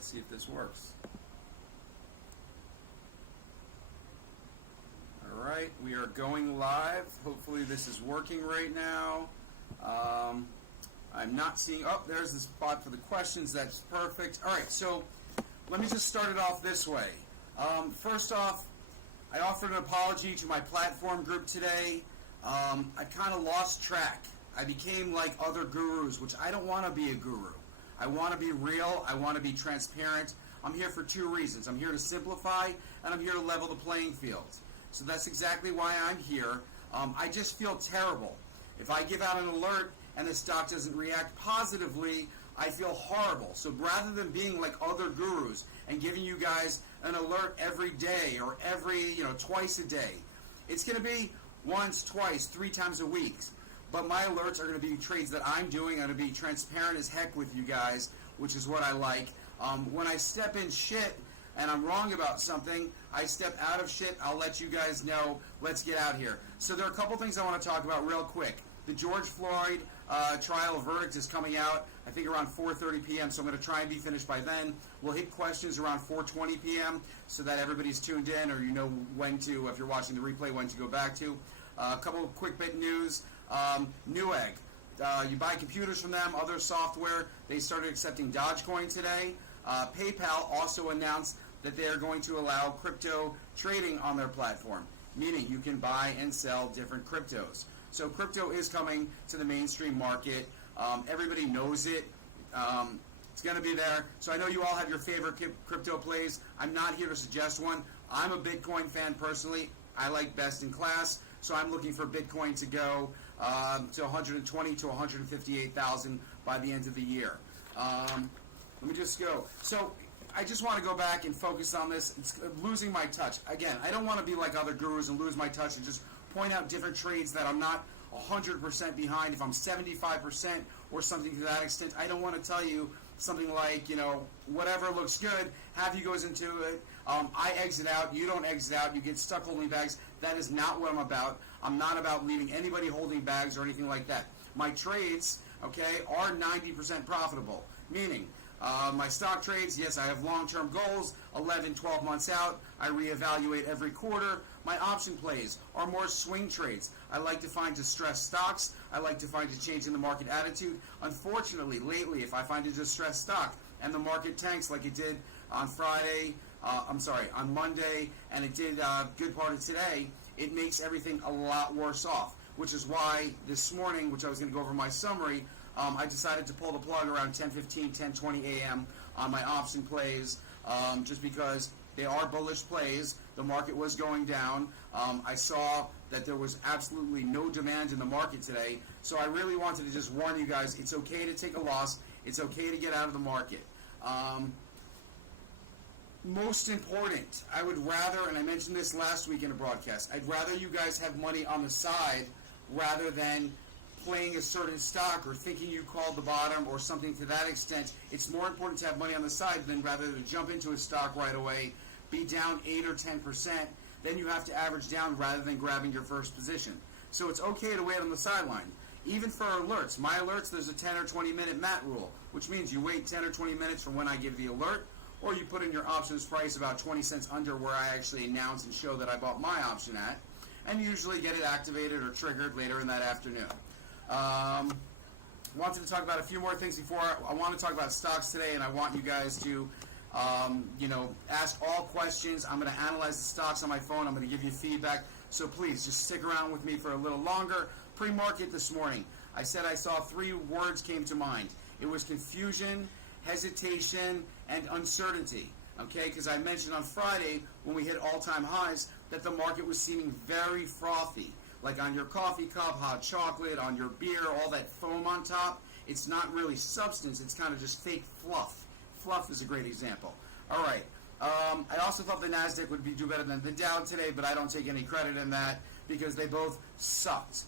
Let's see if this works. Alright, we are going live. Hopefully this is working right now. I'm not seeing... Oh, there's the spot for the questions. That's perfect. Alright, so let me just start it off this way. First off, I offered an apology to my platform group today. I kind of lost track. I became like other gurus, which I don't want to be a guru. I want to be real. I want to be transparent. I'm here for two reasons. I'm here to simplify, and I'm here to level the playing field. So that's exactly why I'm here. I just feel terrible. If I give out an alert and the stock doesn't react positively, I feel horrible. So rather than being like other gurus and giving you guys an alert every day or every, twice a day, it's going to be once, twice, 3 times a week. But my alerts are going to be trades that I'm doing. I'm going to be transparent as heck with you guys, which is what I like. When I step in shit and I'm wrong about something, I step out of shit, I'll let you guys know, let's get out here. So there are a couple things I want to talk about real quick. The George Floyd trial verdict is coming out, I think around 4:30 p.m., so I'm going to try and be finished by then. We'll hit questions around 4:20 p.m. so that everybody's tuned in, or you know when to, if you're watching the replay, when to go back to. A couple of quick bit news. Newegg. You buy computers from them, other software. They started accepting Dogecoin today. PayPal also announced that they are going to allow crypto trading on their platform, meaning you can buy and sell different cryptos. So crypto is coming to the mainstream market. Everybody knows it. It's going to be there. So I know you all have your favorite crypto plays. I'm not here to suggest one. I'm a Bitcoin fan personally. I like best in class. So I'm looking for Bitcoin to go to 120 to 158,000 by the end of the year. Let me just go. So I just want to go back and focus on this. It's losing my touch. Again, I don't want to be like other gurus and lose my touch and just point out different trades that I'm not 100% behind. If I'm 75% or something to that extent, I don't want to tell you something like, whatever looks good, have you goes into it. I exit out, you don't exit out, you get stuck holding bags. That is not what I'm about. I'm not about leaving anybody holding bags or anything like that. My trades, okay, are 90% profitable, meaning my stock trades, yes, I have long-term goals, 11, 12 months out. I reevaluate every quarter. My option plays are more swing trades. I like to find distressed stocks. I like to find a change in the market attitude. Unfortunately, lately, if I find a distressed stock and the market tanks like it did on on Monday, and it did a good part of today, it makes everything a lot worse off, which is why this morning, which I was going to go over my summary, I decided to pull the plug around 10:15, 10:20 a.m. on my option plays, just because they are bullish plays. The market was going down. I saw that there was absolutely no demand in the market today, so I really wanted to just warn you guys, it's okay to take a loss. It's okay to get out of the market. Most important, I would rather, and I mentioned this last week in a broadcast, I'd rather you guys have money on the side rather than playing a certain stock or thinking you called the bottom or something to that extent. It's more important to have money on the side than rather to jump into a stock right away, be down 8 or 10%, then you have to average down rather than grabbing your first position. So it's okay to wait on the sideline. Even for alerts, my alerts, there's a 10 or 20 minute MAT rule, which means you wait 10 or 20 minutes from when I give the alert, or you put in your options price about 20 cents under where I actually announce and show that I bought my option at, and usually get it activated or triggered later in that afternoon. Wanted to talk about a few more things before. I want to talk about stocks today, and I want you guys to, ask all questions. I'm going to analyze the stocks on my phone. I'm going to give you feedback. So please, just stick around with me for a little longer. Pre-market this morning, I said I saw 3 words came to mind. It was confusion, hesitation, and uncertainty. Okay, because I mentioned on Friday when we hit all-time highs that the market was seeming very frothy. Like on your coffee cup, hot chocolate, on your beer, all that foam on top. It's not really substance, it's kind of just fake fluff. Fluff is a great example. All right. I also thought the NASDAQ would do better than the Dow today, but I don't take any credit in that because they both sucked.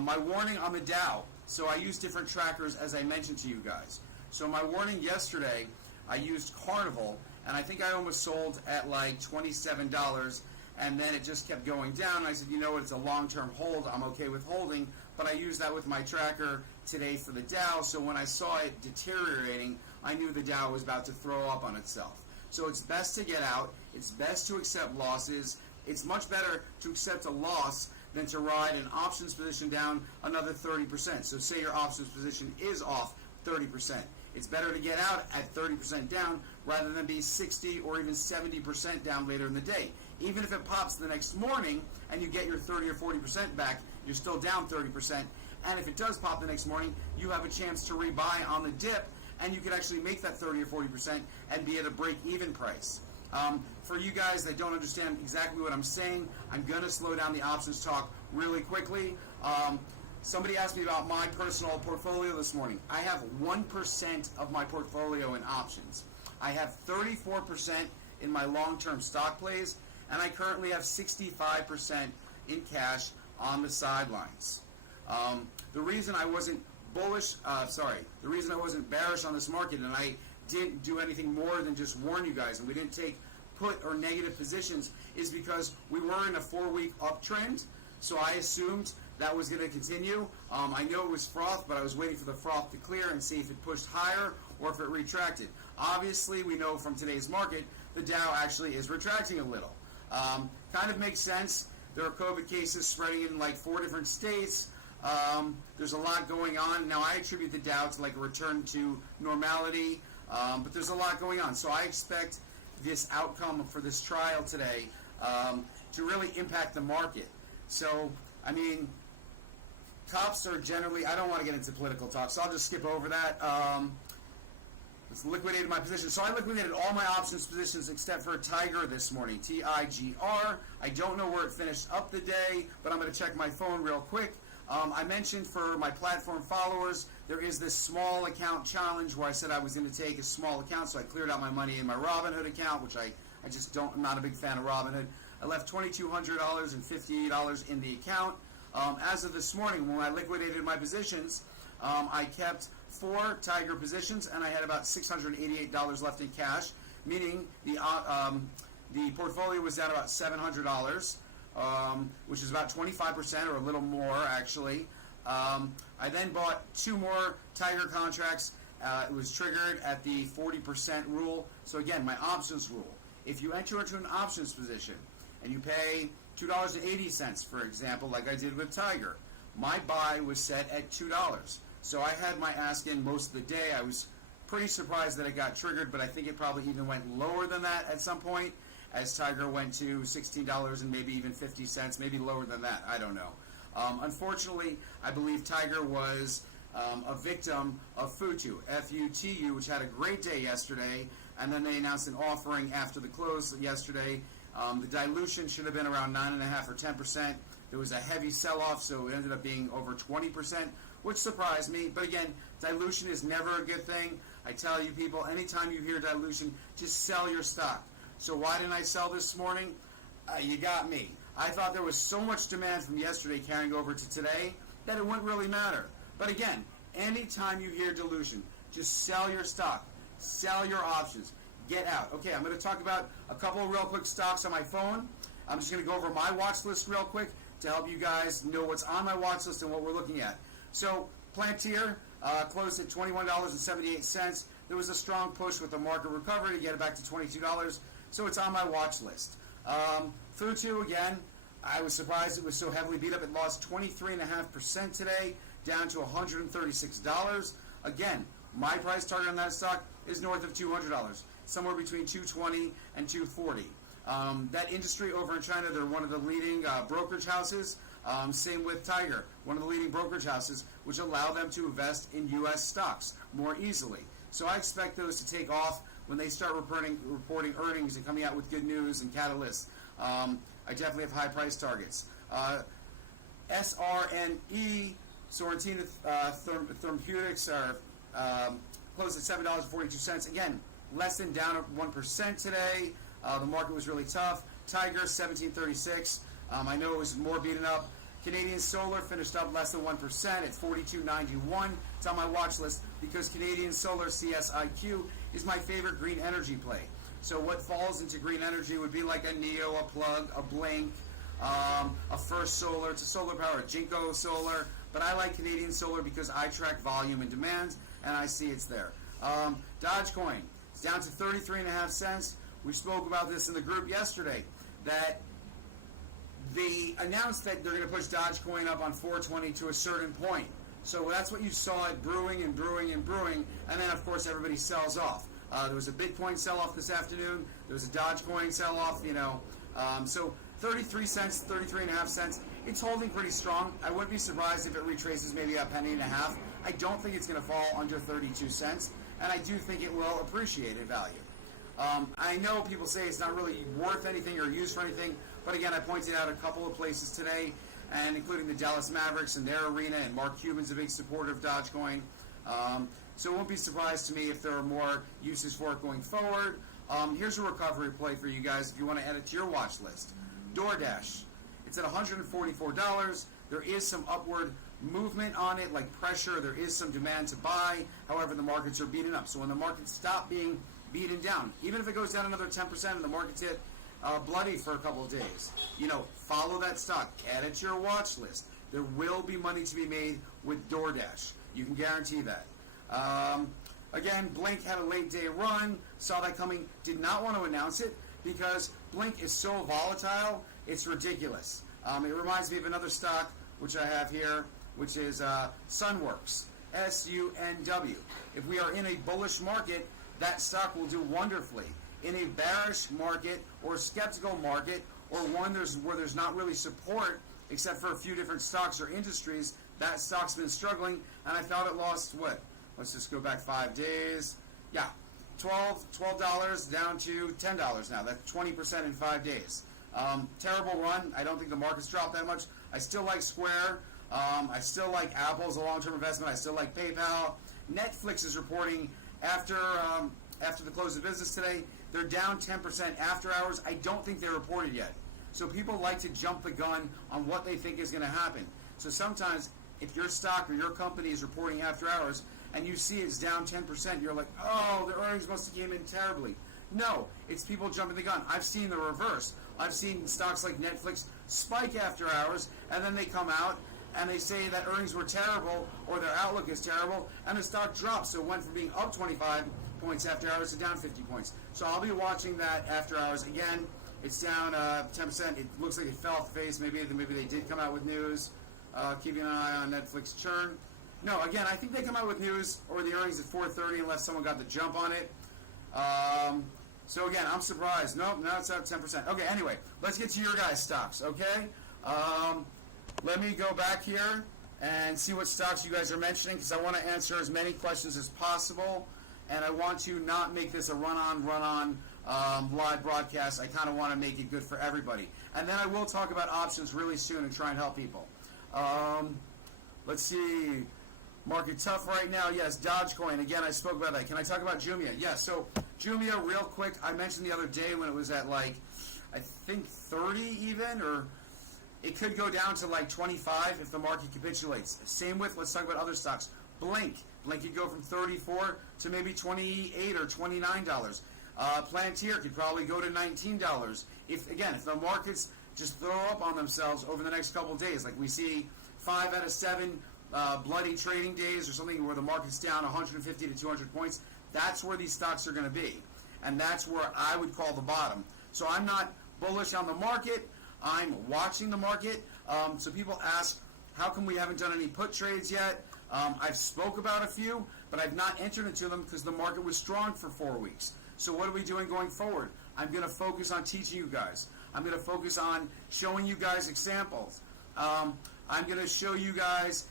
My warning on the Dow, so I use different trackers as I mentioned to you guys. So my warning yesterday, I used Carnival, and I think I almost sold at like $27, and then it just kept going down. I said, you know what, it's a long-term hold. I'm okay with holding, but I used that with my tracker today for the Dow, so when I saw it deteriorating, I knew the Dow was about to throw up on itself. So it's best to get out. It's best to accept losses. It's much better to accept a loss than to ride an options position down another 30%. So say your options position is off 30%. It's better to get out at 30% down rather than be 60 or even 70% down later in the day. Even if it pops the next morning and you get your 30 or 40% back, you're still down 30%. And if it does pop the next morning, you have a chance to rebuy on the dip, and you could actually make that 30 or 40% and be at a break-even price. For you guys that don't understand exactly what I'm saying, I'm going to slow down the options talk really quickly. Somebody asked me about my personal portfolio this morning. I have 1% of my portfolio in options. I have 34% in my long-term stock plays, and I currently have 65% in cash on the sidelines. The reason I wasn't the reason I wasn't bearish on this market, and I didn't do anything more than just warn you guys, and we didn't take put or negative positions, is because we were in a 4-week uptrend, so I assumed that was going to continue. I know it was froth, but I was waiting for the froth to clear and see if it pushed higher or if it retracted. Obviously, we know from today's market, the Dow actually is retracting a little. Kind of makes sense. There are COVID cases spreading in like 4 different states. There's a lot going on. Now, I attribute the Dow to like a return to normality, but there's a lot going on. So I expect this outcome for this trial today to really impact the market. So, I mean, cops are generally, I don't want to get into political talk, so I'll just skip over that. It's liquidated my position. So I liquidated all my options positions except for Tiger this morning, T-I-G-R. I don't know where it finished up the day, but I'm going to check my phone real quick. I mentioned for my platform followers, there is this small account challenge where I said I was going to take a small account, so I cleared out my money in my Robinhood account, which I just don't, I'm not a big fan of Robinhood. I left $2,200 and $58 in the account. As of this morning, when I liquidated my positions, I kept 4 Tiger positions, and I had about $688 left in cash, meaning the portfolio was down about $700, which is about 25% or a little more, actually. I then bought 2 more Tiger contracts. It was triggered at the 40% rule. So again, my options rule. If you enter into an options position and you pay $2.80, for example, like I did with Tiger, my buy was set at $2. So I had my ask in most of the day. I was pretty surprised that it got triggered, but I think it probably even went lower than that at some point, as Tiger went to $16 and maybe even 50 cents, maybe lower than that. I don't know. Unfortunately, I believe Tiger was a victim of Futu, F-U-T-U, which had a great day yesterday, and then they announced an offering after the close yesterday. The dilution should have been around 9.5% or 10%. There was a heavy sell-off, so it ended up being over 20%, which surprised me. But again, dilution is never a good thing. I tell you people, anytime you hear dilution, just sell your stock. So why didn't I sell this morning? You got me. I thought there was so much demand from yesterday carrying over to today that it wouldn't really matter. But again, anytime you hear dilution, just sell your stock. Sell your options. Get out. Okay, I'm going to talk about a couple of real quick stocks on my phone. I'm just going to go over my watch list real quick to help you guys know what's on my watch list and what we're looking at. So, Plantier closed at $21.78. There was a strong push with the market recovery to get it back to $22. So it's on my watch list. Futu, again, I was surprised it was so heavily beat up. It lost 23.5% today, down to $136. Again, my price target on that stock is north of $200, somewhere between $220 and $240. That industry over in China, they're one of the leading brokerage houses. Same with Tiger, one of the leading brokerage houses, which allow them to invest in U.S. stocks more easily. So I expect those to take off when they start reporting earnings and coming out with good news and catalysts. I definitely have high price targets. SRNE, Sorrentino Therapeutics, are closed at $7.42. Again, less than down 1% today. The market was really tough. Tiger, $17.36. I know it was more beaten up. Canadian Solar finished up less than 1% at $42.91. It's on my watch list because Canadian Solar CSIQ is my favorite green energy play. So what falls into green energy would be like a Neo, a Plug, a Blink, a First Solar. It's a solar power, a Jinko Solar. but I like Canadian Solar because I track volume and demand, and I see it's there. Dogecoin is down to 33.5 cents. We spoke about this in the group yesterday, that they announced that they're going to push Dogecoin up on 420 to a certain point. So that's what you saw it brewing and brewing and brewing, and then of course everybody sells off. There was a Bitcoin sell-off this afternoon. There was a Dogecoin sell-off, so 33 cents, 33.5 cents. It's holding pretty strong. I wouldn't be surprised if it retraces maybe a penny and a half. I don't think it's going to fall under 32 cents, and I do think it will appreciate in value. I know people say it's not really worth anything or used for anything, but again, I pointed out a couple of places today, and including the Dallas Mavericks and their arena, and Mark Cuban's a big supporter of Dogecoin. So it won't be surprised to me if there are more uses for it going forward. Here's a recovery play for you guys if you want to add it to your watch list. DoorDash. It's at $144. There is some upward movement on it, like pressure. There is some demand to buy. However, the markets are beaten up. So when the markets stop being beaten down, even if it goes down another 10% and the market's hit bloody for a couple of days, follow that stock. Add it to your watch list. There will be money to be made with DoorDash. You can guarantee that. Again, Blink had a late day run, saw that coming, did not want to announce it because Blink is so volatile, it's ridiculous. It reminds me of another stock, which I have here, which is Sunworks, SUNW. If we are in a bullish market, that stock will do wonderfully. In a bearish market or skeptical market, or one where there's not really support, except for a few different stocks or industries, that stock's been struggling, and I thought it lost what? Let's just go back 5 days. Yeah, $12 down to $10 now. That's 20% in 5 days. Terrible run. I don't think the market's dropped that much. I still like Square. I still like Apple as a long-term investment. I still like PayPal. Netflix is reporting after the close of business today. They're down 10% after hours. I don't think they reported yet. So people like to jump the gun on what they think is going to happen. So sometimes if your stock or your company is reporting after hours and you see it's down 10%, you're like, oh, the earnings must have came in terribly. No, it's people jumping the gun. I've seen the reverse. I've seen stocks like Netflix spike after hours, and then they come out and they say that earnings were terrible or their outlook is terrible, and the stock drops. So it went from being up 25 points after hours to down 50 points. So I'll be watching that after hours. Again, it's down 10%. It looks like it fell off the face. Maybe they did come out with news. Keeping an eye on Netflix churn. No, again, I think they come out with news or the earnings at 4:30 unless someone got the jump on it. So again, I'm surprised. Nope, now it's up 10%. Okay, anyway, let's get to your guys' stocks, okay? Let me go back here and see what stocks you guys are mentioning because I want to answer as many questions as possible, and I want to not make this a run-on live broadcast. I kind of want to make it good for everybody. And then I will talk about options really soon and try and help people. Let's see. Market tough right now. Yes, Dogecoin. Again, I spoke about that. Can I talk about Jumia? Yes. So Jumia, real quick. I mentioned the other day when it was at I think 30 even, or it could go down to 25 if the market capitulates. Same with, let's talk about other stocks. Blink. Blink could go from 34 to maybe 28 or $29. Palantir could probably go to $19. If the markets just throw up on themselves over the next couple of days, like we see 5 out of 7 bloody trading days or something where the market's down 150 to 200 points, that's where these stocks are going to be. And that's where I would call the bottom. So I'm not bullish on the market. I'm watching the market. So people ask, how come we haven't done any put trades yet? I've spoke about a few, but I've not entered into them because the market was strong for 4 weeks. So what are we doing going forward? I'm going to focus on teaching you guys. I'm going to focus on showing you guys examples. I'm going to show you guys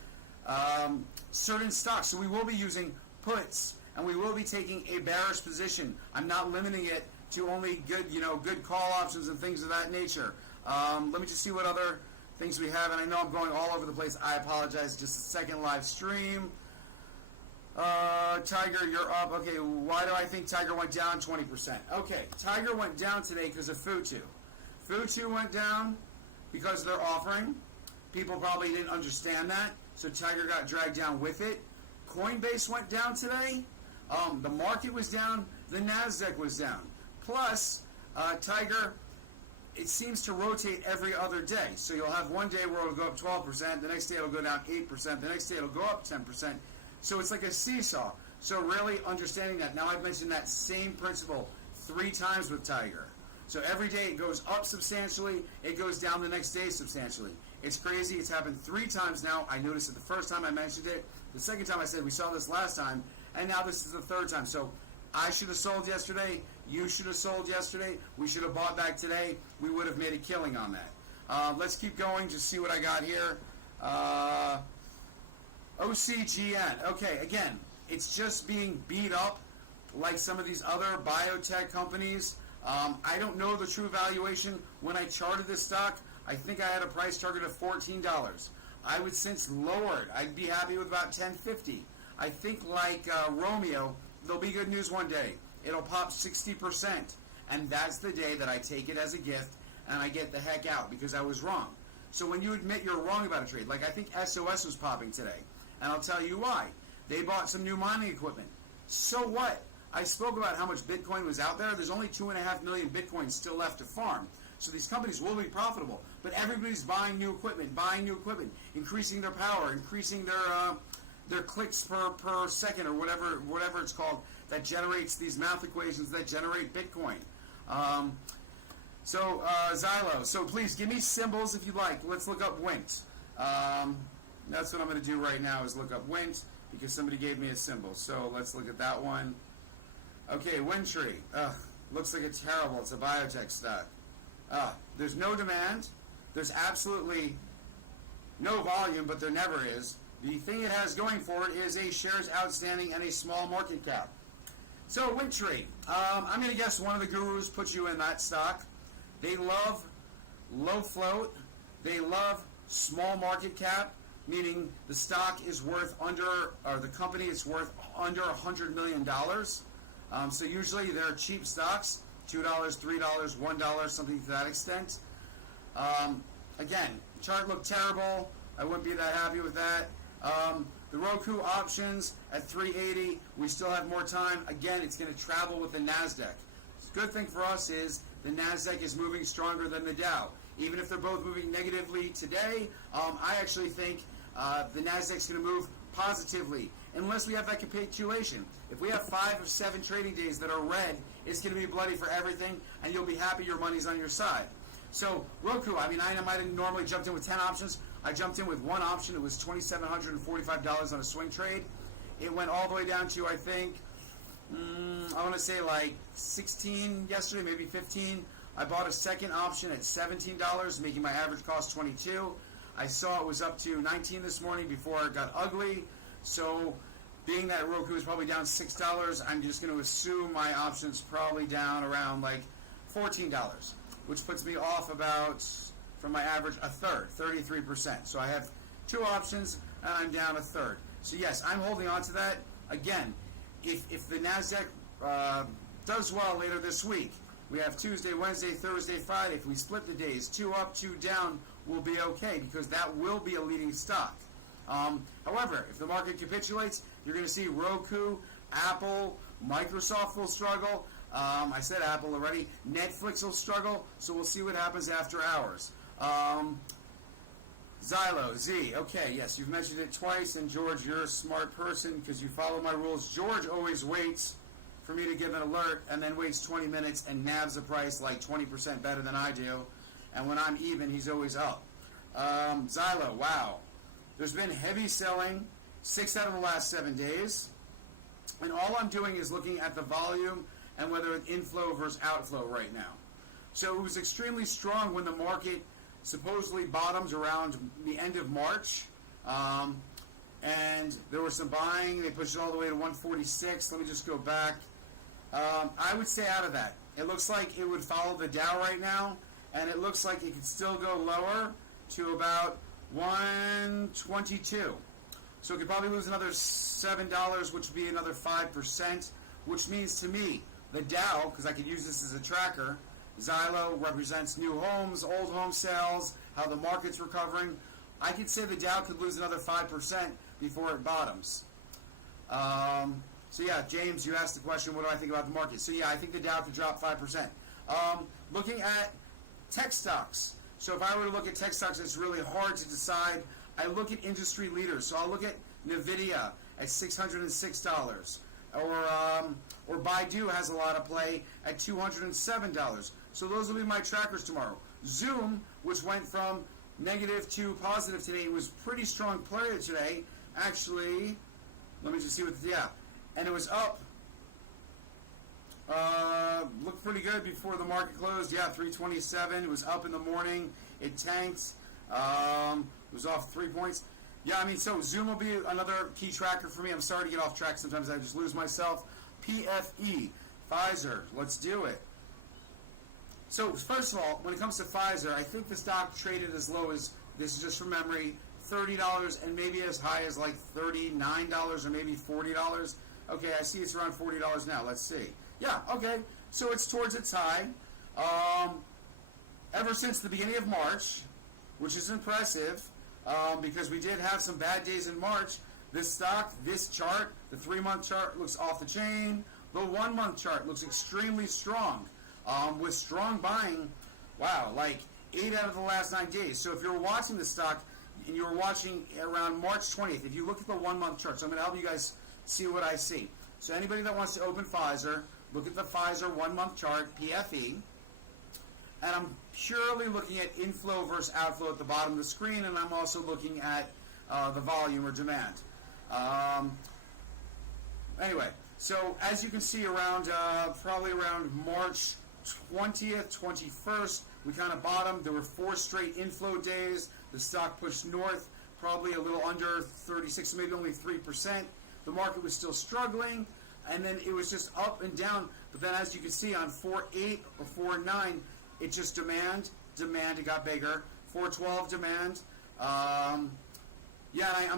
certain stocks. So we will be using puts, and we will be taking a bearish position. I'm not limiting it to only good call options and things of that nature. Let me just see what other things we have. And I know I'm going all over the place. I apologize. Just a second live stream. Tiger, you're up. Okay, why do I think Tiger went down 20%? Okay, Tiger went down today because of Futu. Futu went down because of their offering. People probably didn't understand that, so Tiger got dragged down with it. Coinbase went down today. The market was down. The NASDAQ was down. Plus, Tiger it seems to rotate every other day. So you'll have one day where it'll go up 12%, the next day it'll go down 8%, the next day it'll go up 10%. So it's like a seesaw. So really understanding that. Now I've mentioned that same principle 3 times with Tiger. So every day it goes up substantially, it goes down the next day substantially. It's crazy. It's happened 3 times now. I noticed it the first time I mentioned it. The second time I said we saw this last time, and now this is the 3rd time. So I should have sold yesterday. You should have sold yesterday. We should have bought back today. We would have made a killing on that. Let's keep going to see what I got here. OCGN. Okay, again, it's just being beat up like some of these other biotech companies. I don't know the true valuation. When I charted this stock, I think I had a price target of $14. I would since lower it. I'd be happy with about $10.50. I think like Romeo, there'll be good news one day. It'll pop 60%. And that's the day that I take it as a gift and I get the heck out because I was wrong. So when you admit you're wrong about a trade, like I think SOS was popping today, and I'll tell you why. They bought some new mining equipment. So what? I spoke about how much Bitcoin was out there. There's only 2.5 million Bitcoins still left to farm. So these companies will be profitable. But everybody's buying new equipment, increasing their power, increasing their clicks per second or whatever it's called that generates these math equations that generate Bitcoin. Xylo. So please give me symbols if you like. Let's look up WINT. That's what I'm going to do right now is look up WINT because somebody gave me a symbol. So let's look at that one. Okay, Windtree. Looks like it's terrible. It's a biotech stock. There's no demand. There's absolutely no volume, but there never is. The thing it has going for it is a shares outstanding and a small market cap. So Windtree. I'm going to guess one of the gurus put you in that stock. They love low float. They love small market cap, meaning the stock is worth under, or the company is worth under $100 million. So usually they're cheap stocks, $2, $3, $1, something to that extent. Again, chart looked terrible. I wouldn't be that happy with that. The Roku options at 380, we still have more time. Again, it's going to travel with the NASDAQ. The good thing for us is the NASDAQ is moving stronger than the Dow. Even if they're both moving negatively today, I actually think the NASDAQ's going to move positively, unless we have that capitulation. If we have 5 or 7 trading days that are red, it's going to be bloody for everything, and you'll be happy your money's on your side. So Roku, I might have normally jumped in with 10 options. I jumped in with one option. It was $2,745 on a swing trade. It went all the way down to, I think, I want to say like 16 yesterday, maybe 15. I bought a second option at $17, making my average cost $22. I saw it was up to $19 this morning before it got ugly. So being that Roku is probably down $6, I'm just going to assume my option's probably down around like $14, which puts me off about, from my average, a third, 33%. So I have 2 options, and I'm down a third. So yes, I'm holding on to that. Again, if the NASDAQ does well later this week, we have Tuesday, Wednesday, Thursday, Friday. If we split the days, 2 up, 2 down, we'll be okay because that will be a leading stock. However, if the market capitulates, you're going to see Roku, Apple, Microsoft will struggle. I said Apple already. Netflix will struggle, so we'll see what happens after hours. Xylo, Z. Okay, yes, you've mentioned it twice, and George, you're a smart person because you follow my rules. George always waits for me to give an alert and then waits 20 minutes and nabs the price like 20% better than I do. And when I'm even, he's always up. Xylo, wow. There's been heavy selling 6 out of the last 7 days. And all I'm doing is looking at the volume and whether it's inflow versus outflow right now. So it was extremely strong when the market supposedly bottoms around the end of March. And there was some buying. They pushed it all the way to 146. Let me just go back. I would stay out of that. It looks like it would follow the Dow right now. And it looks like it could still go lower to about 122. So it could probably lose another $7, which would be another 5%, which means to me, the Dow, because I could use this as a tracker, Xylo represents new homes, old home sales, how the market's recovering. I could say the Dow could lose another 5% before it bottoms. So yeah, James, you asked the question, what do I think about the market? So yeah, I think the Dow could drop 5%. Looking at Tech stocks. So if I were to look at tech stocks, it's really hard to decide. I look at industry leaders. So I'll look at NVIDIA at $606. Or Baidu has a lot of play at $207. So those will be my trackers tomorrow. Zoom, which went from negative to positive today, was pretty strong player today. Actually, let me just see what and it was up. Looked pretty good before the market closed. 327. It was up in the morning. It tanked. It was off 3 points. So Zoom will be another key tracker for me. I'm sorry to get off track. Sometimes I just lose myself. PFE, Pfizer. Let's do it. So first of all, when it comes to Pfizer, I think the stock traded as low as, this is just from memory, $30 and maybe as high as like $39 or maybe $40. Okay, I see it's around $40 now. Let's see. Okay. So it's towards its high. Ever since the beginning of March, which is impressive, because we did have some bad days in March. This stock, this chart, the 3-month chart looks off the chain. The 1-month chart looks extremely strong, with strong buying. Wow, like 8 out of the last 9 days. So if you're watching the stock and you're watching around March 20th, if you look at the 1-month chart, so I'm going to help you guys see what I see. So anybody that wants to open Pfizer, look at the Pfizer 1-month chart, PFE. And I'm purely looking at inflow versus outflow at the bottom of the screen, and I'm also looking at the volume or demand. Anyway, so as you can see, around probably around March 20th, 21st, we kind of bottomed. There were 4 straight inflow days. The stock pushed north, probably a little under 36, maybe only 3%. The market was still struggling, and then it was just up and down. But then, as you can see, on 4.8 or 4.9, it just demand, it got bigger. 4.12 demand. I'm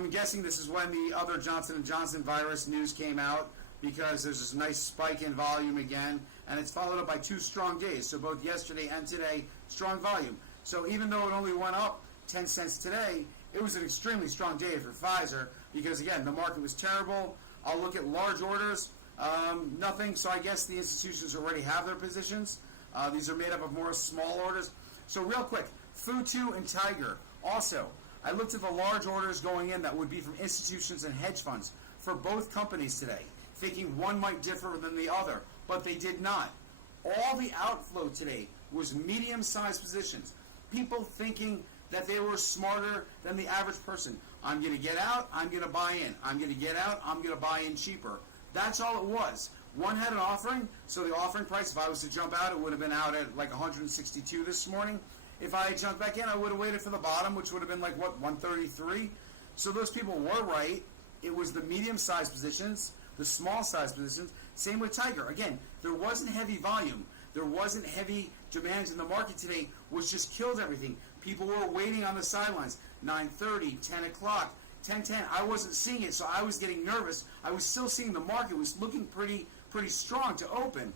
guessing this is when the other Johnson & Johnson virus news came out, because there's this nice spike in volume again, and it's followed up by 2 strong days. So both yesterday and today, strong volume. So even though it only went up 10 cents today, it was an extremely strong day for Pfizer, because again, the market was terrible. I'll look at large orders. Nothing, so I guess the institutions already have their positions. These are made up of more small orders. So real quick, Futu and Tiger. Also, I looked at the large orders going in that would be from institutions and hedge funds for both companies today, thinking one might differ than the other, but they did not. All the outflow today was medium-sized positions. People thinking that they were smarter than the average person. I'm going to get out, I'm going to buy in. I'm going to get out, I'm going to buy in cheaper. That's all it was. One had an offering, so the offering price, if I was to jump out, it would have been out at like 162 this morning. If I had jumped back in, I would have waited for the bottom, which would have been like, 133? So those people were right. It was the medium-sized positions, the small-sized positions. Same with Tiger. Again, there wasn't heavy volume. There wasn't heavy demand in the market today, which just killed everything. People were waiting on the sidelines. 9:30, 10 o'clock, 10:10. I wasn't seeing it, so I was getting nervous. I was still seeing the market was looking pretty strong to open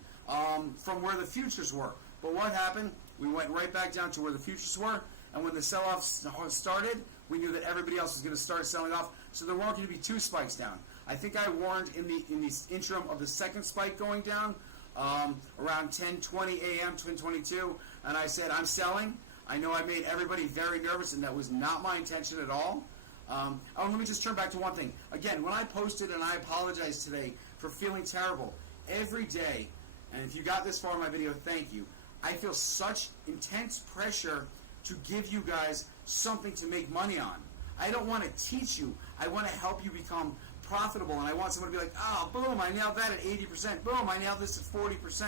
from where the futures were. But what happened? We went right back down to where the futures were, and when the sell-off started, we knew that everybody else was going to start selling off, so there weren't going to be 2 spikes down. I think I warned in the interim of the second spike going down, around 10:20 a.m., 10:22, and I said, I'm selling. I know I made everybody very nervous, and that was not my intention at all. Let me just turn back to one thing. Again, when I posted, and I apologize today for feeling terrible, every day, and if you got this far in my video, thank you. I feel such intense pressure to give you guys something to make money on. I don't want to teach you. I want to help you become profitable, and I want someone to be like, oh, boom, I nailed that at 80%. Boom, I nailed this at 40%.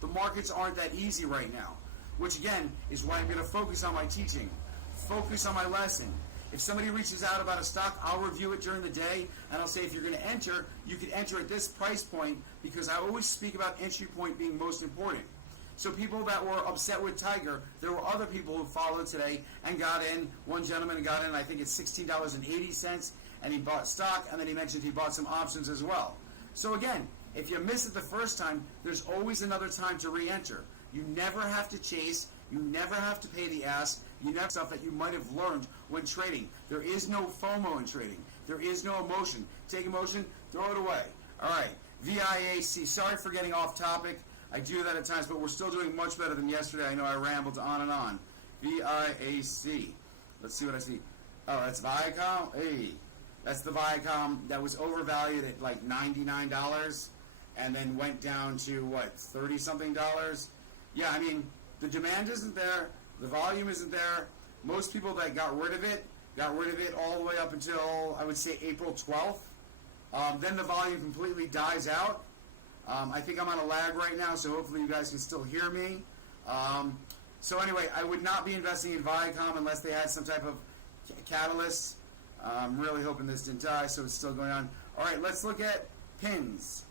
The markets aren't that easy right now, which, again, is why I'm going to focus on my teaching, focus on my lesson. If somebody reaches out about a stock, I'll review it during the day, and I'll say if you're going to enter, you can enter at this price point, because I always speak about entry point being most important. So people that were upset with Tiger, there were other people who followed today and got in. One gentleman got in, I think it's $16.80, and he bought stock, and then he mentioned he bought some options as well. So again, if you miss it the first time, there's always another time to re-enter. You never have to chase. You never have to pay the ask. You never stuff that you might have learned when trading. There is no FOMO in trading. There is no emotion. Take emotion, throw it away. All right, VIAC. Sorry for getting off topic. I do that at times, but we're still doing much better than yesterday. I know I rambled on and on. VIAC. Let's see what I see. Oh, that's Viacom? Hey. That's the Viacom that was overvalued at like $99 and then went down to, what, $30-something? Yeah, I mean, the demand isn't there. The volume isn't there. Most people that got rid of it all the way up until, I would say, April 12th. Then the volume completely dies out. I think I'm on a lag right now, so hopefully you guys can still hear me. So anyway, I would not be investing in Viacom unless they had some type of catalyst. I'm really hoping this didn't die, so it's still going on. All right, let's look at pins.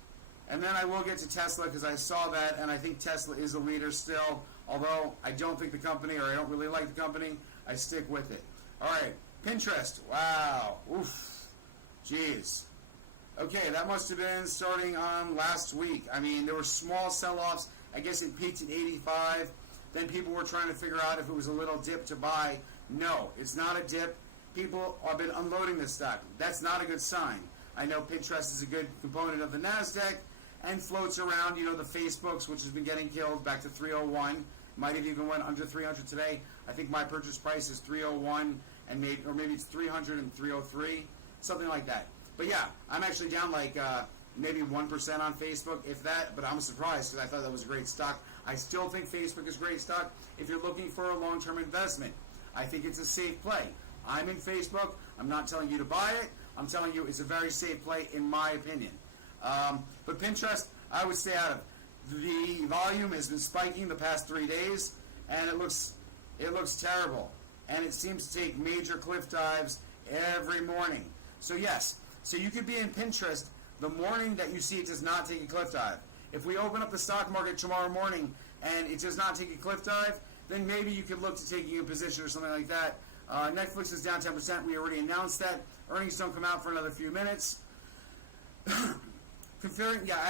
And then I will get to Tesla because I saw that, and I think Tesla is a leader still. Although I don't think the company, or I don't really like the company, I stick with it. All right, Pinterest. Wow. Oof. Jeez. Okay, that must have been starting on last week. I mean, there were small sell-offs. I guess it peaked at 85. Then people were trying to figure out if it was a little dip to buy. No, it's not a dip. People have been unloading this stock. That's not a good sign. I know Pinterest is a good component of the NASDAQ and floats around, you know, the Facebooks, which has been getting killed, back to 301. Might have even went under 300 today. I think my purchase price is 301, and maybe it's 300 and 303, something like that. But yeah, I'm actually down like maybe 1% on Facebook, if that, but I'm surprised because I thought that was a great stock. I still think Facebook is great stock if you're looking for a long-term investment. I think it's a safe play. I'm in Facebook. I'm not telling you to buy it. I'm telling you it's a very safe play in my opinion. But Pinterest, I would stay out of. The volume has been spiking the past 3 days, and it looks terrible. And it seems to take major cliff dives every morning. So yes, so you could be in Pinterest the morning that you see it does not take a cliff dive. If we open up the stock market tomorrow morning and it does not take a cliff dive, then maybe you could look to taking a position or something like that. Netflix is down 10%. We already announced that. Earnings don't come out for another few minutes. I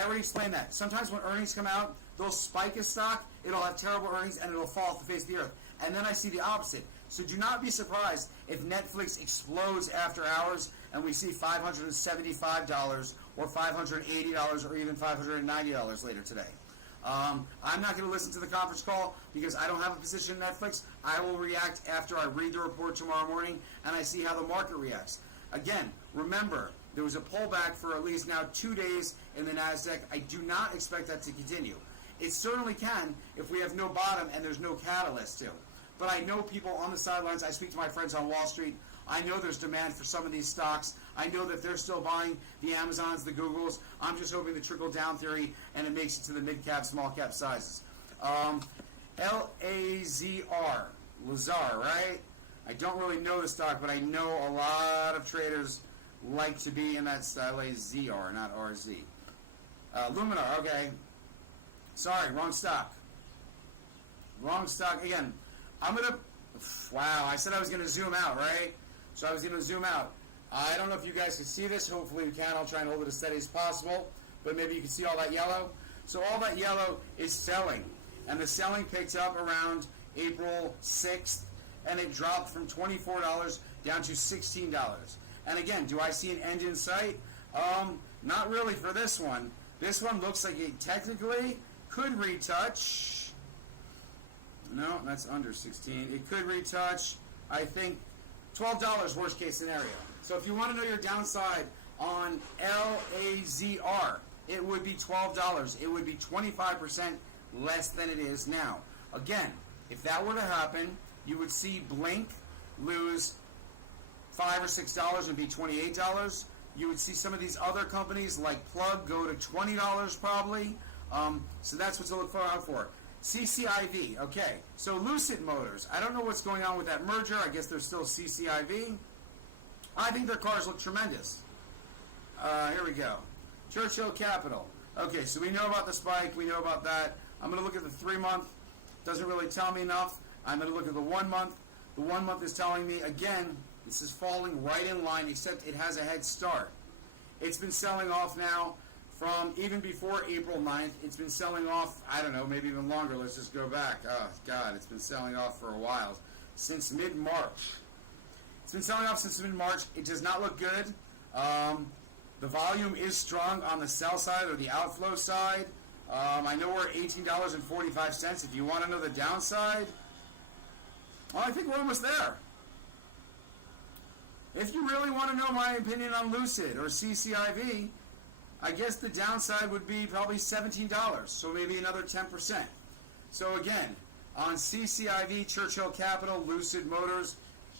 already explained that. Sometimes when earnings come out, they'll spike a stock, it'll have terrible earnings, and it'll fall off the face of the earth. And then I see the opposite. So do not be surprised if Netflix explodes after hours and we see $575 or $580 or even $590 later today. I'm not going to listen to the conference call because I don't have a position in Netflix. I will react after I read the report tomorrow morning and I see how the market reacts. Again, remember, there was a pullback for at least now 2 days in the NASDAQ. I do not expect that to continue. It certainly can if we have no bottom and there's no catalyst to. But I know people on the sidelines. I speak to my friends on Wall Street. I know there's demand for some of these stocks. I know that they're still buying the Amazons, the Googles. I'm just hoping the trickle-down theory and it makes it to the mid-cap, small-cap sizes. L-A-Z-R, Lazar, right? I don't really know the stock, but I know a lot of traders like to be in that L-A-Z-R, not R-Z. Luminar, okay. Sorry, wrong stock. Wrong stock. Again, I'm going to... Wow, I said I was going to zoom out, right? So I was going to zoom out. I don't know if you guys can see this. Hopefully you can. I'll try and hold it as steady as possible. But maybe you can see all that yellow. So all that yellow is selling. And the selling picked up around April 6th. And it dropped from $24 down to $16. And again, do I see an end in sight? Not really for this one. This one looks like it technically could retouch. No, that's under 16. It could retouch, I think, $12 worst case scenario. So if you want to know your downside on LAZR, it would be $12. It would be 25% less than it is now. Again, if that were to happen, you would see Blink lose $5 or $6 and be $28. You would see some of these other companies like Plug go to $20 probably. So that's what to look out for. CCIV, okay. So Lucid Motors, I don't know what's going on with that merger. I guess they're still CCIV. I think their cars look tremendous. Here we go. Churchill Capital. Okay, so we know about the spike. We know about that. I'm going to look at the 3-month. Doesn't really tell me enough. I'm going to look at the 1 month. The 1 month is telling me, again, this is falling right in line, except it has a head start. It's been selling off now from even before April 9th. It's been selling off, I don't know, maybe even longer. Let's just go back. Oh, God, it's been selling off for a while. Since mid-March. It's been selling off since mid-March. It does not look good. The volume is strong on the sell side or the outflow side. I know we're at $18.45. If you want to know the downside, well, I think we're almost there. If you really want to know my opinion on Lucid or CCIV, I guess the downside would be probably $17, so maybe another 10%. So again, on CCIV, Churchill Capital, Lucid Motors,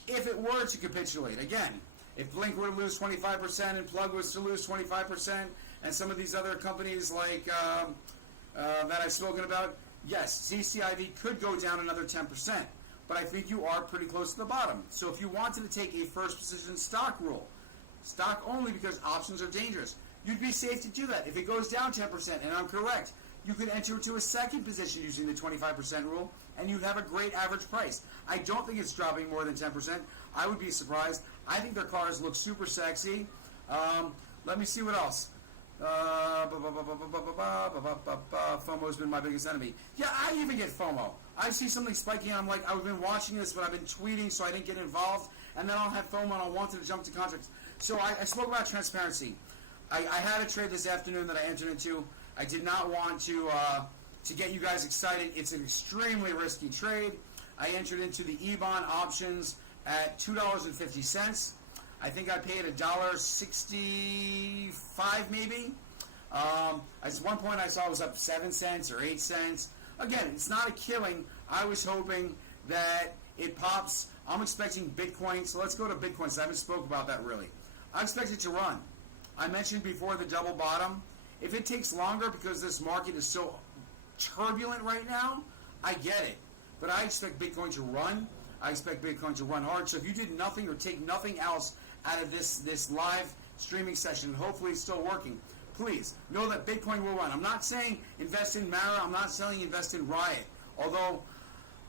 if it were to capitulate, again, if Blink were to lose 25% and Plug was to lose 25%, and some of these other companies like that I've spoken about, yes, CCIV could go down another 10%, but I think you are pretty close to the bottom. So if you wanted to take a first position stock rule, stock only because options are dangerous, you'd be safe to do that. If it goes down 10%, and I'm correct, you could enter into a second position using the 25% rule, and you'd have a great average price. I don't think it's dropping more than 10%. I would be surprised. I think their cars look super sexy. Let me see what else. FOMO's been my biggest enemy. Yeah, I even get FOMO. I see something spiking, and I'm like, I've been watching this, but I've been tweeting, so I didn't get involved, and then I'll have FOMO, and I'll want to jump to contracts. So I spoke about transparency. I had a trade this afternoon that I entered into. I did not want to get you guys excited. It's an extremely risky trade. I entered into the E-bond options at $2.50. I think I paid $1.65 maybe. At one point I saw it was up 7 cents or 8 cents. Again, it's not a killing. I was hoping that it pops. I'm expecting Bitcoin. So let's go to Bitcoin. So I haven't spoke about that really. I expect it to run. I mentioned before the double bottom. If it takes longer because this market is so turbulent right now, I get it. But I expect Bitcoin to run. I expect Bitcoin to run hard. So if you did nothing or take nothing else out of this live streaming session, hopefully it's still working, please know that Bitcoin will run. I'm not saying invest in Mara. I'm not saying invest in Riot. Although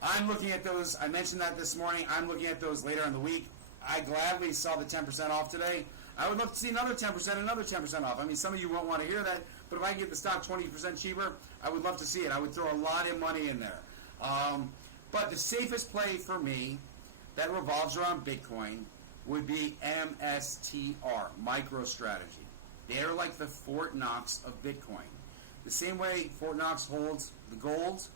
I'm looking at those. I mentioned that this morning. I'm looking at those later in the week. I gladly saw the 10% off today. I would love to see another 10%, another 10% off. I mean, some of you won't want to hear that, but if I can get the stock 20% cheaper, I would love to see it. I would throw a lot of money in there. But the safest play for me that revolves around Bitcoin would be MSTR, MicroStrategy. They're like the Fort Knox of Bitcoin. The same way Fort Knox holds the gold,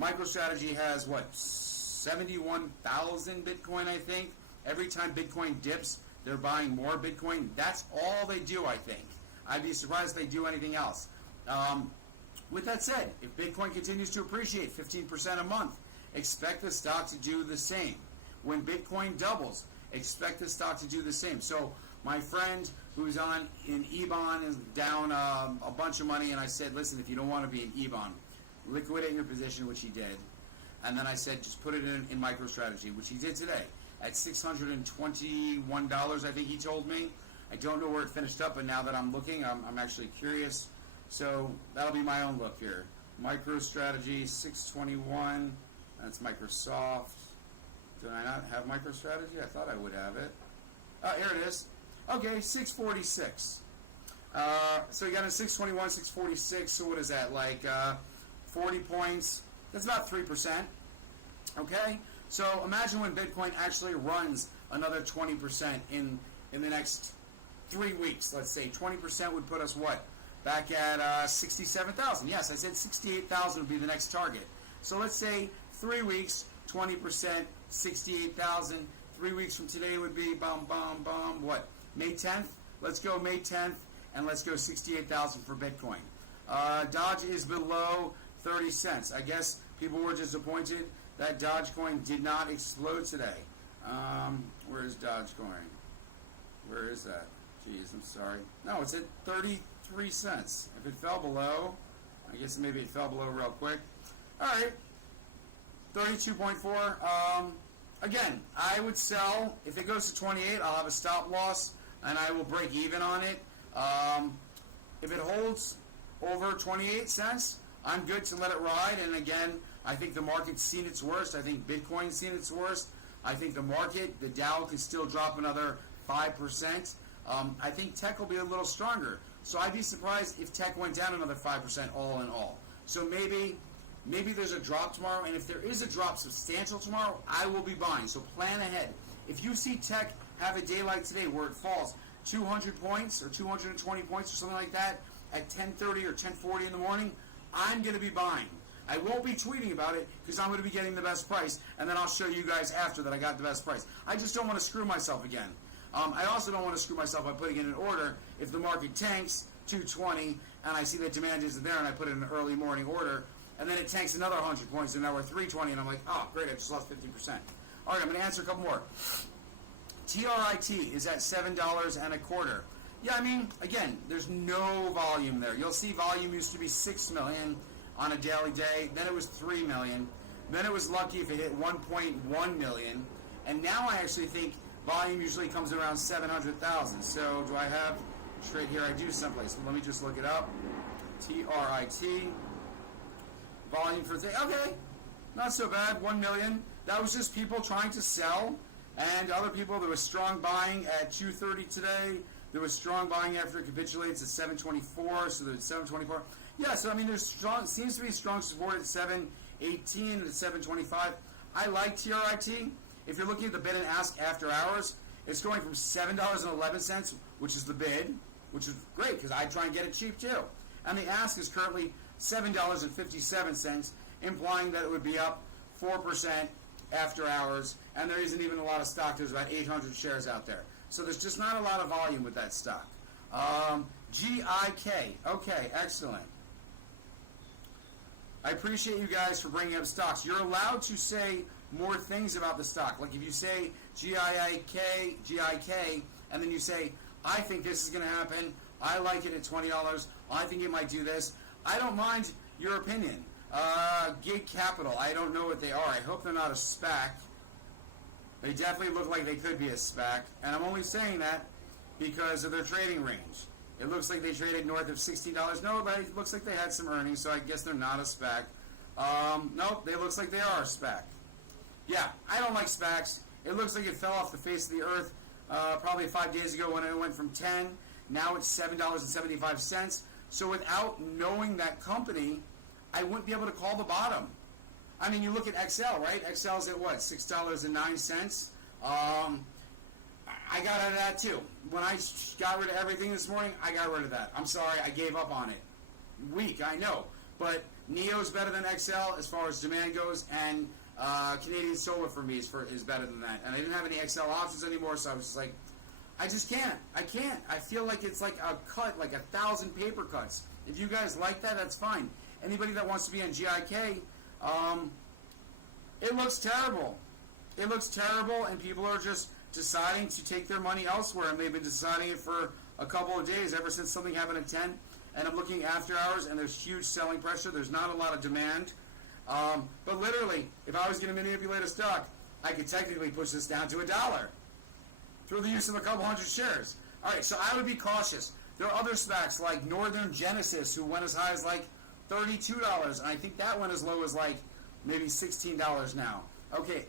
MicroStrategy has, 71,000 Bitcoin, I think. Every time Bitcoin dips, they're buying more Bitcoin. That's all they do, I think. I'd be surprised if they do anything else. With that said, if Bitcoin continues to appreciate 15% a month, expect the stock to do the same. When Bitcoin doubles, expect the stock to do the same. So my friend who's on in E-bond is down a bunch of money, and I said, listen, if you don't want to be in E-bond, liquidate your position, which he did. And then I said, just put it in MicroStrategy, which he did today. At $621, I think he told me. I don't know where it finished up, but now that I'm looking, I'm actually curious. So that'll be my own look here. MicroStrategy, 621. That's Microsoft. Did I not have MicroStrategy? I thought I would have it. Oh, here it is. Okay, 646. So you got a 621, 646. So what is that? Like 40 points. That's about 3%. Okay? So imagine when Bitcoin actually runs another 20% in the next 3 weeks. Let's say 20% would put us what? Back at 67,000. Yes, I said 68,000 would be the next target. So let's say 3 weeks, 20%, 68,000. 3 weeks from today would be what? May 10th? Let's go May 10th, and let's go 68,000 for Bitcoin. Dodge is below 30 cents. I guess people were disappointed that Dogecoin did not explode today. Where is Dogecoin? Where is that? Jeez, I'm sorry. No, it's at 33 cents. If it fell below, I guess maybe it fell below real quick. All right, 32.4. Again, I would sell. If it goes to 28, I'll have a stop loss, and I will break even on it. If it holds over 28 cents, I'm good to let it ride. And again, I think the market's seen its worst. I think Bitcoin's seen its worst. I think the market, the Dow, can still drop another 5%. I think tech will be a little stronger. So I'd be surprised if tech went down another 5% all in all. So maybe there's a drop tomorrow, and if there is a drop substantial tomorrow, I will be buying. So plan ahead. If you see tech have a day like today where it falls 200 points or 220 points or something like that, at 10:30 or 10:40 in the morning, I'm going to be buying. I won't be tweeting about it because I'm going to be getting the best price, and then I'll show you guys after that I got the best price. I just don't want to screw myself again. I also don't want to screw myself by putting in an order if the market tanks 220 and I see that demand isn't there and I put in an early morning order, and then it tanks another 100 points and now we're 320 and I'm like, oh, great, I just lost 50%. All right, I'm going to answer a couple more. TRIT is at $7.25. Yeah, I mean, again, there's no volume there. You'll see volume used to be 6 million on a daily day. Then it was 3 million. Then it was lucky if it hit 1.1 million. And now I actually think volume usually comes around 700,000. So do I have trade here? I do someplace. Let me just look it up. TRIT. Volume for today. Okay, not so bad. 1 million. That was just people trying to sell. And other people, there was strong buying at 2:30 today. There was strong buying after it capitulates at 724, so there's 724. Yeah, so I mean, there's strong, seems to be strong support at 718 and at 725. I like TRIT. If you're looking at the bid and ask after hours, it's going from $7.11, which is the bid, which is great because I try and get it cheap too. And the ask is currently $7.57, implying that it would be up 4% after hours, and there isn't even a lot of stock. There's about 800 shares out there. So there's just not a lot of volume with that stock. GIK. Okay, excellent. I appreciate you guys for bringing up stocks. You're allowed to say more things about the stock. Like if you say GIK, and then you say, I think this is going to happen. I like it at $20. I think it might do this. I don't mind your opinion. Gig Capital. I don't know what they are. I hope they're not a SPAC. They definitely look like they could be a SPAC, and I'm only saying that because of their trading range. It looks like they traded north of $16. No, but it looks like they had some earnings, so I guess they're not a SPAC. Nope, they looks like they are a SPAC. Yeah, I don't like SPACs. It looks like it fell off the face of the earth probably 5 days ago when it went from 10. Now it's $7.75. So without knowing that company, I wouldn't be able to call the bottom. I mean, you look at XL, right? XL's at what, $6.09? I got out of that too. When I got rid of everything this morning, I got rid of that. I'm sorry, I gave up on it. Weak, I know. But NEO's better than XL as far as demand goes, and Canadian Solar for me is better than that. And I didn't have any XL options anymore, so I was just like, I just can't. I can't. I feel like it's like a cut, like 1,000 paper cuts. If you guys like that, that's fine. Anybody that wants to be on GIK, it looks terrible. It looks terrible, and people are just deciding to take their money elsewhere, and they've been deciding it for a couple of days, ever since something happened at 10, and I'm looking after hours, and there's huge selling pressure. There's not a lot of demand. But literally, if I was going to manipulate a stock, I could technically push this down to $1 through the use of a couple hundred shares. All right, so I would be cautious. There are other SPACs like Northern Genesis who went as high as like $32, and I think that went as low as like maybe $16 now. Okay,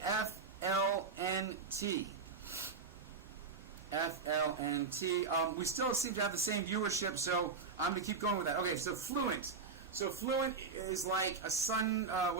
FLNT. FLNT. We still seem to have the same viewership, so I'm going to keep going with that. Okay, so Fluent. So Fluent is like a Sundial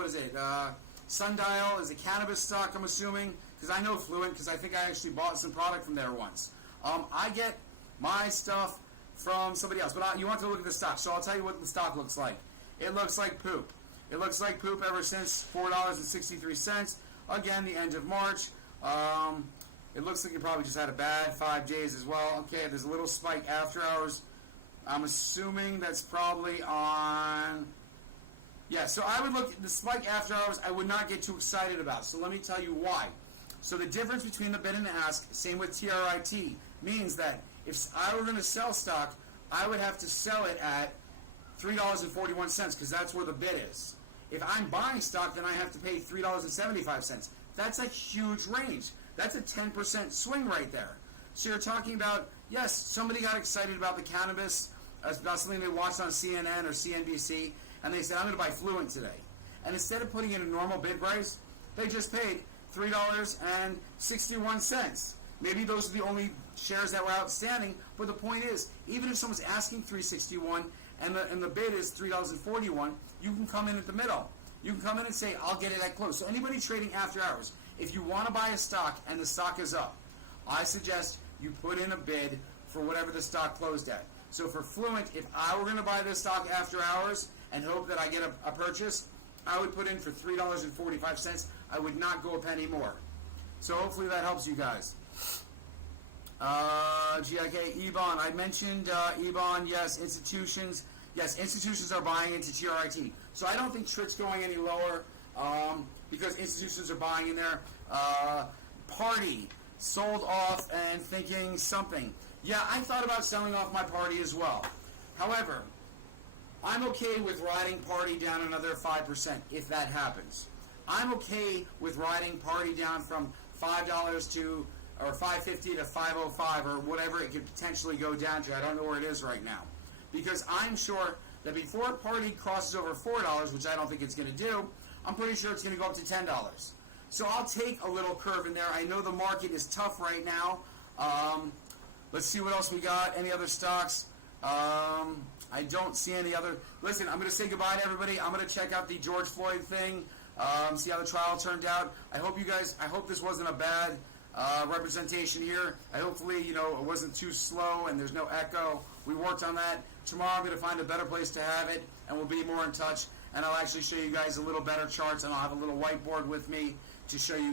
is a cannabis stock, I'm assuming, because I know Fluent because I think I actually bought some product from there once. I get my stuff from somebody else, but you want to look at the stock, so I'll tell you what the stock looks like. It looks like poop. It looks like poop ever since $4.63. Again, the end of March. It looks like you probably just had a bad 5 days as well. Okay, there's a little spike after hours. I'm assuming that's probably on... Yeah, so I would look at the spike after hours. I would not get too excited about. So let me tell you why. So the difference between the bid and ask, same with TRIT, means that if I were going to sell stock, I would have to sell it at $3.41 because that's where the bid is. If I'm buying stock, then I have to pay $3.75. That's a huge range. That's a 10% swing right there. So you're talking about, yes, somebody got excited about the cannabis, about something they watched on CNN or CNBC, and they said, I'm going to buy Fluent today. And instead of putting in a normal bid price, they just paid $3.61. Maybe those are the only shares that were outstanding, but the point is, even if someone's asking $3.61 and the bid is $3.41, you can come in at the middle. You can come in and say, I'll get it at close. So anybody trading after hours, if you want to buy a stock and the stock is up, I suggest you put in a bid for whatever the stock closed at. So for Fluent, if I were going to buy this stock after hours and hope that I get a purchase, I would put in for $3.45. I would not go a penny more. So hopefully that helps you guys. GIK, EBON. I mentioned EBON. Yes, institutions. Yes, institutions are buying into TRIT. So I don't think TRIT's going any lower because institutions are buying in there. Party sold off and thinking something. Yeah, I thought about selling off my Party as well. However, I'm okay with riding Party down another 5% if that happens. I'm okay with riding Party down from $5 to or $5.50 to $5.05 or whatever it could potentially go down to. I don't know where it is right now. Because I'm sure that before Party crosses over $4, which I don't think it's going to do, I'm pretty sure it's going to go up to $10. So I'll take a little curve in there. I know the market is tough right now. Let's see what else we got. Any other stocks? I don't see any other. Listen, I'm going to say goodbye to everybody. I'm going to check out the George Floyd thing, see how the trial turned out. I hope this wasn't a bad representation here. Hopefully, it wasn't too slow and there's no echo. We worked on that. Tomorrow I'm going to find a better place to have it, and we'll be more in touch. And I'll actually show you guys a little better charts, and I'll have a little whiteboard with me to show you